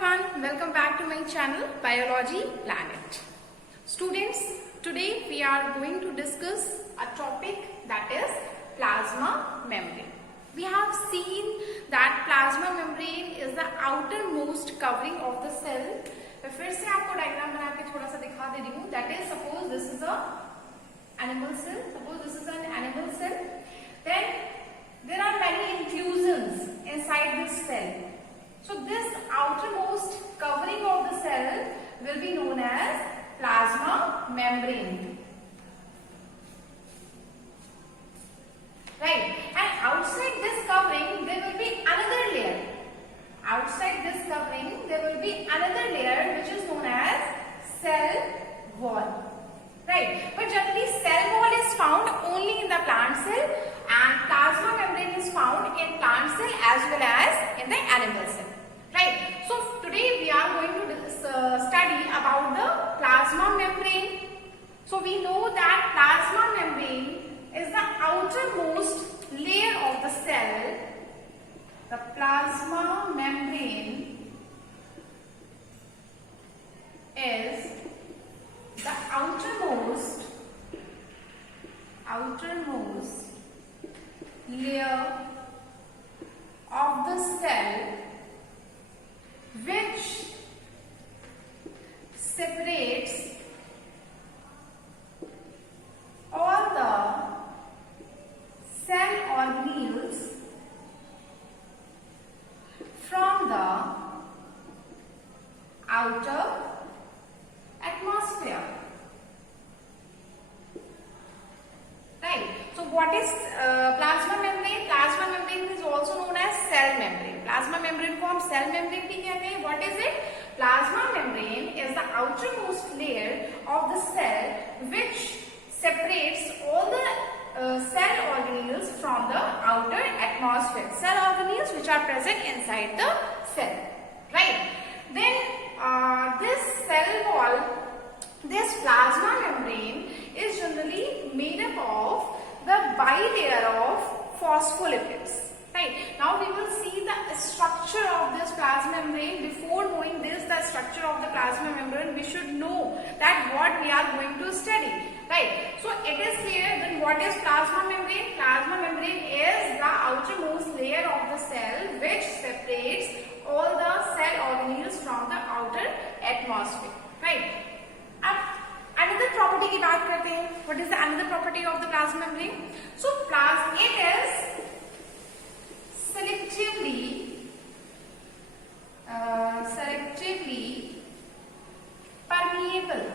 everyone, welcome back to my channel Biology Planet. Students, today we are going to discuss a topic that is plasma membrane. We have seen that plasma membrane is the outermost covering of the cell. मैं फिर से आपको diagram बना के थोड़ा सा दिखा दे रही हूँ. That is, suppose this is a animal cell. Suppose this is an animal cell. Then there are many inclusions inside this cell. So this outermost covering of the cell will be known as plasma membrane. Right? And outside this covering there will be another layer. Outside this covering there will be another layer which is known as cell wall. Right? But generally cell wall is found only in the plant cell and plasma membrane is found in plant cell as well as in the animal cell. Right? So today we are going to study about the plasma membrane. So we know that plasma membrane is the outermost layer of the cell. The plasma membrane is the outermost layer of the cell which separates all the cell organelles from the outer atmosphere. Right. So what is plasma membrane? Plasma membrane is also known as cell membrane. Plasma membrane को हम cell membrane भी कहते हैं. What is it? Plasma membrane is the outermost layer of the cell which separates all the cell organelles from the outer atmosphere. Cell organelles which are present inside the cell. Right. Then this cell wall, this plasma membrane is generally made up of the bilayer of phospholipids. Right. Now we will see the structure of this plasma membrane. Before knowing this, the structure of the plasma membrane, we should know that what we are going to study. Right. So it is clear then what is plasma membrane? Plasma membrane is the outermost layer of the cell which separates all the cell organelles from the outer atmosphere. Right. अब another property की बात करते हैं. What is the another property of the plasma membrane? So it is selectively permeable.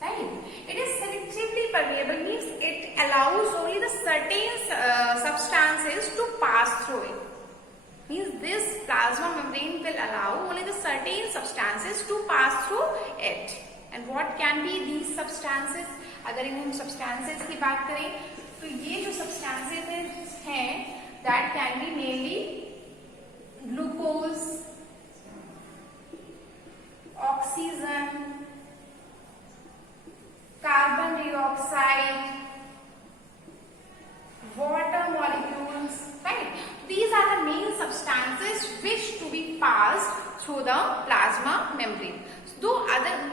Right? It is selectively permeable means it allows only the certain substances to pass through it. Means this plasma membrane will allow only the certain substances to pass through it. And what can be these substances? अगर हम substances की बात करें तो ये जो substances हैं that can be mainly glucose, oxygen, carbon dioxide, water molecules. Right? These are the main substances which to be passed through the plasma membrane. Though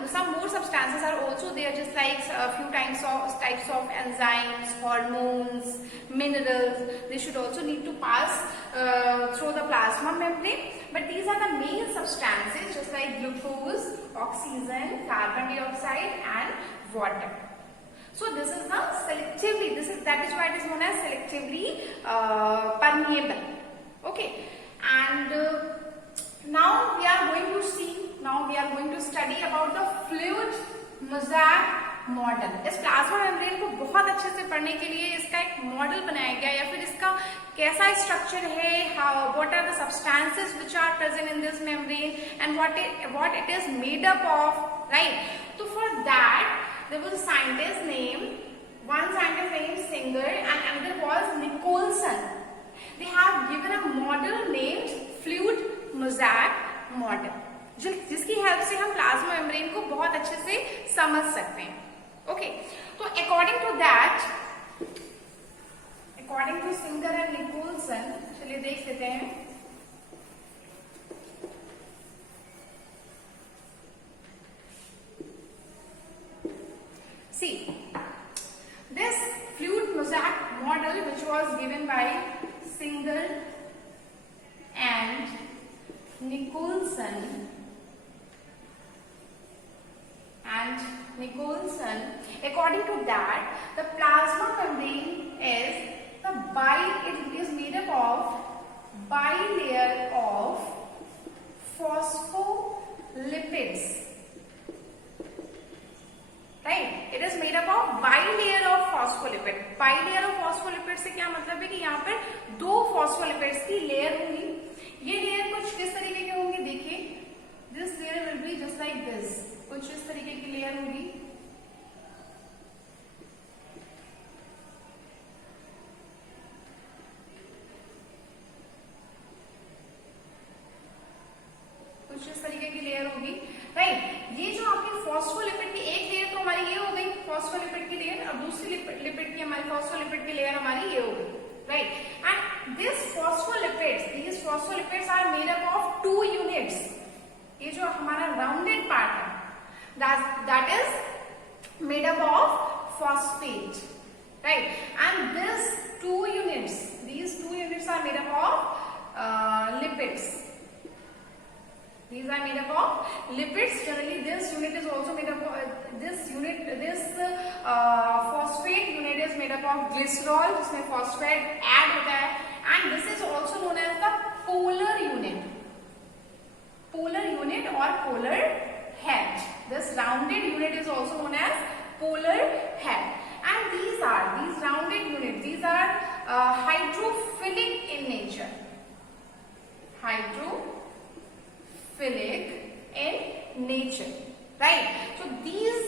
some more substances are also there, just like a few types of enzymes, hormones, minerals. They should also need to pass through the plasma membrane. But these are the main substances, just like glucose, oxygen, carbon dioxide, and water. So this is the selectively. That is why it is known as selectively permeable. Okay, and now we are going to see. Now we are going to study about the fluid mosaic model. इस plasma membrane को बहुत अच्छे से पढ़ने के लिए इसका एक मॉडल बनाया गया या फिर इसका कैसा स्ट्रक्चर है, what are the substances which are present in this membrane and what it is made up of, right? So for that there was a scientist named Singer and another was Nicholson. They have given a model named fluid mosaic model, जिसकी help से हम plasma membrane को बहुत अच्छे से समझ सकते हैं. ओके, तो according to Singer and Nicolson, चलिए देख लेते हैं. Singer and Nicholson according to that the plasma membrane is made up of bilayer of phospholipids. Right, it is made up of bilayer of phospholipid. Bilayer of phospholipid से क्या मतलब है कि यहाँ पर दो phospholipids की लेयर होंगी. ये लेयर कुछ किस तरीके के होंगे देखिए. This layer will be just like this. कुछ इस तरीके की लेयर होगी. कुछ इस तरीके की लेयर होगी. राइट, ये जो आपकी फॉस्फोलिपिड की एक लेयर तो हमारी ये हो गई फॉस्फोलिपिड की लेयर, और दूसरी लिपिड की हमारी फॉस्फोलिपिड की लेयर हमारी ये हो गई. Right, and these phospholipids are made up of two units. ये जो हमारा राउंडेड पार्ट है that is made up of phosphate. Right, and these two units are made up of lipids. These are made up of lipids. Generally, this unit is also made up of this phosphate unit is made up of glycerol, जिसमें phosphate add होता है, and this is also known as the polar unit or polar head. This rounded unit is also known as polar head, and these rounded units, these are hydrophilic in nature. Right, so these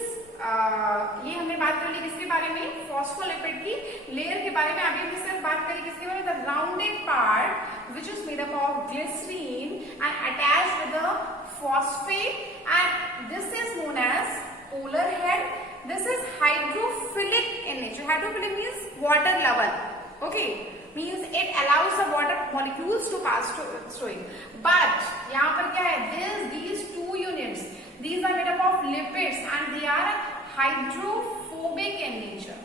ये हमने बात कर ली किसके बारे में, phospholipid की layer के बारे में. अभी हमने सिर्फ बात करी किसके बारे में, the rounded part which is made up of glycerine and attached with the phosphate, and this is known as polar head. This is hydrophilic in nature. Hydrophilic means water lover. Okay, means it allows the water molecules to pass through it. But यहाँ पर क्या है, these two units, these are made up of lipids and they are hydrophobic in nature.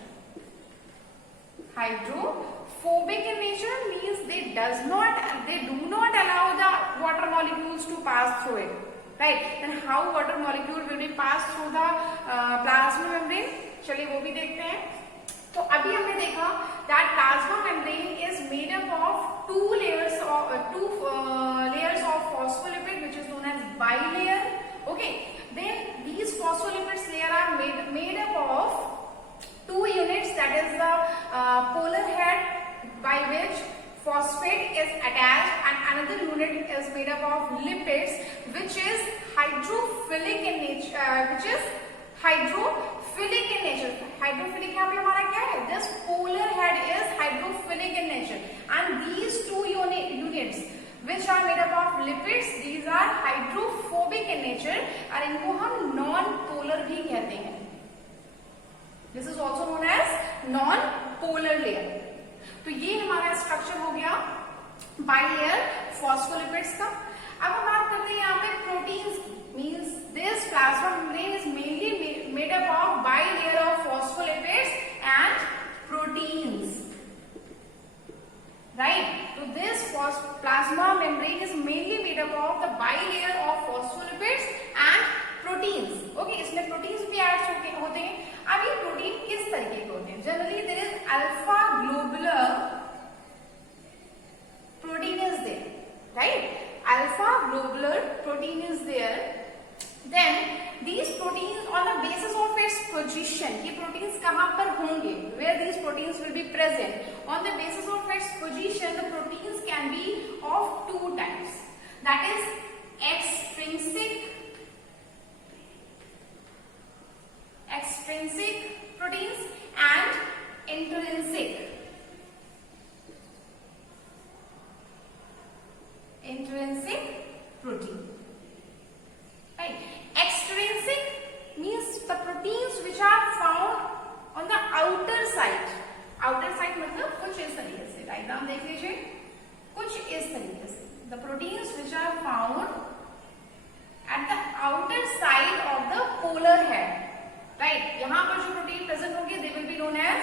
Hydrophobic in nature means they do not allow the water molecules to pass through it. Right, then how water molecule will be passed through the plasma membrane, चलिए वो भी देखते हैं. तो अभी हमने देखा that plasma membrane is made up of two layers of phospholipid which is known as bilayer. Okay, then these phospholipids layer are made up of two units, that is the polar head by which phosphate is attached, and another unit is made up of lipids which is hydrophilic in nature. Hydrophilic यहाँ पे हमारा क्या है, this polar head is hydrophilic in nature, and these two units which are made up of lipids, these are hydrophobic in nature, और इनको हम non-polar भी कहते हैं. This is also known as non-polar layer. तो ये हमारा स्ट्रक्चर हो गया bilayer phospholipids का. अब हम बात करते हैं यहाँ पे proteins. Means this plasma membrane is mainly made up of bilayer of phospholipids and proteins. Right, so this plasma membrane is mainly made up of the bilayer of phospholipids and proteins. Okay, इसमें proteins भी add होते हैं. अब ये protein किस तरीके के होते हैं? Generally there is alpha globular protein is there. Right, alpha globular protein is there. Then these proteins on the basis of its position, ये proteins कहाँ पर होंगे, where these proteins will be present, on the basis of its position the proteins can be of two types, that is extrinsic proteins and intrinsic protein. Right, extrinsic means the proteins which are found on the outer side. Outer side मतलब कुछ इस तरीके से, diagram देख लीजिए, कुछ इस तरीके से. The proteins which are found at the outer side of the polar head. Right, यहाँ पर जो प्रोटीन प्रेजेंट होंगे they will be known as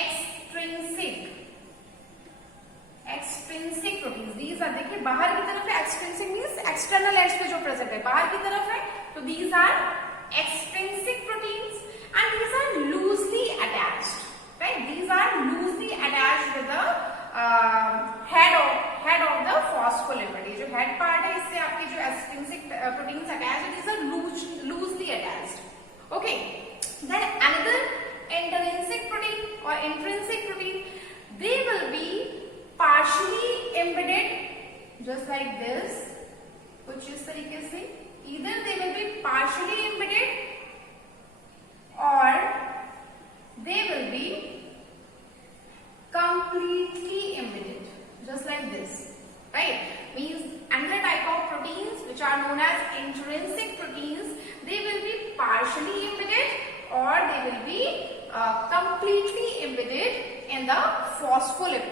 extrinsic. देखिए बाहर की तरफ है, एक्सट्रिंसिक मींस एक्सटर्नल एड्स पे जो प्रेजेंट है, बाहर की तरफ है, तो these are extrinsic proteins and these are loosely attached, right, these are loosely attached with the head of the phospholipid. ये जो हेड पार्ट है इससे आपके जो एक्सट्रिंसिक प्रोटीन्स अटैच्ड है, these are loosely attached. Okay, then another intrinsic protein or intrinsic protein, they will be partially embedded just like this, कुछ इस तरीके से, either they will be partially embedded or they will be completely embedded just like this, right, means another type of proteins which are known as intrinsic proteins, they will be partially embedded or they will be completely embedded in the phospholipid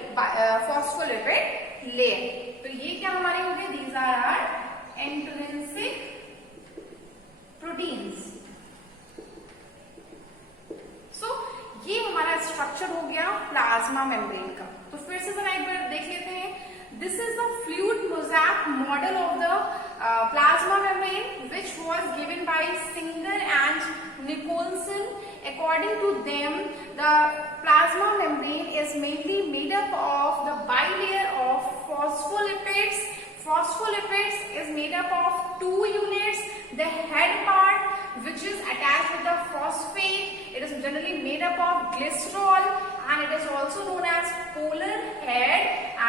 layer. तो ये क्या हमारे हो गए? These are our intrinsic proteins. So ये हमारा structure हो गया प्लाज्मा मेम्ब्रेन का। तो फिर से जरा एक बार देख लेते हैं। This is the fluid mosaic model of the plasma membrane, which was given by Singer and Nicholson. According to them, the plasma membrane is mainly made up of the bilayer of phospholipids. Phospholipids is made up of two units. The head part, which is attached with the phosphate, it is generally made up of glycerol, and it is also known as polar head,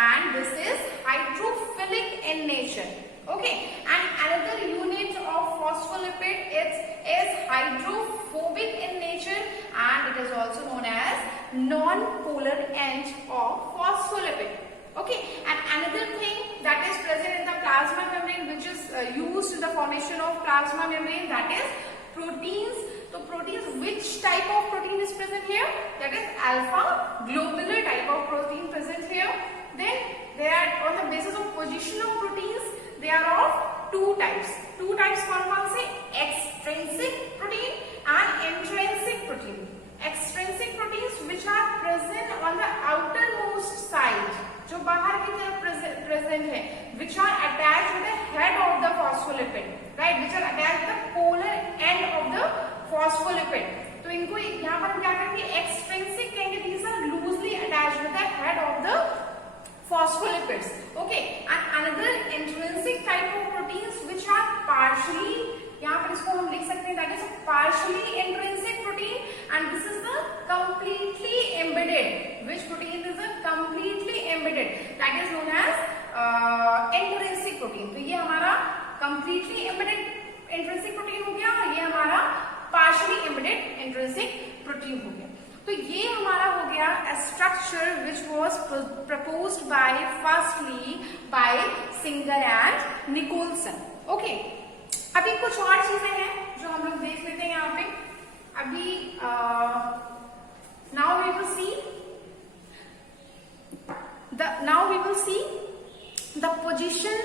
and this is hydrophilic in nature. Okay, and another unit of phospholipid is hydrophobic in nature, and it is also known as non-polar end of phospholipid. Okay, and another thing that is present in the plasma membrane, which is used in the formation of plasma membrane, that is proteins. So proteins, which type of protein is present here? That is alpha globular type of protein present here. Then they are on the basis of position of proteins, they are of two types. Two types कौन से? Extrinsic protein and intrinsic protein. Extrinsic proteins which are present on the outermost side, जो बाहर की तरफ present है, which are attached with the head of the phospholipid, right? Which are attached with the polar end of the phospholipid. तो इनको यहाँ पर हम क्या करेंगे? Extrinsic कहेंगे. These are loosely attached with the head of the phospholipids. Okay, and another intrinsic type of proteins which are partially, यहाँ पर इसको हम लिख सकते हैं, that is a partially intrinsic protein, and this is the completely embedded. Which protein is a completely embedded? That is known as intrinsic protein. तो ये हमारा completely embedded intrinsic protein हो गया, और ये हमारा partially embedded intrinsic protein हो गया। तो ये हमारा हो गया structure which was proposed by firstly by Singer and Nicholson. Okay, अभी कुछ और चीजें हैं जो हम लोग देख लेते हैं यहाँ पे। अभी now we will see the position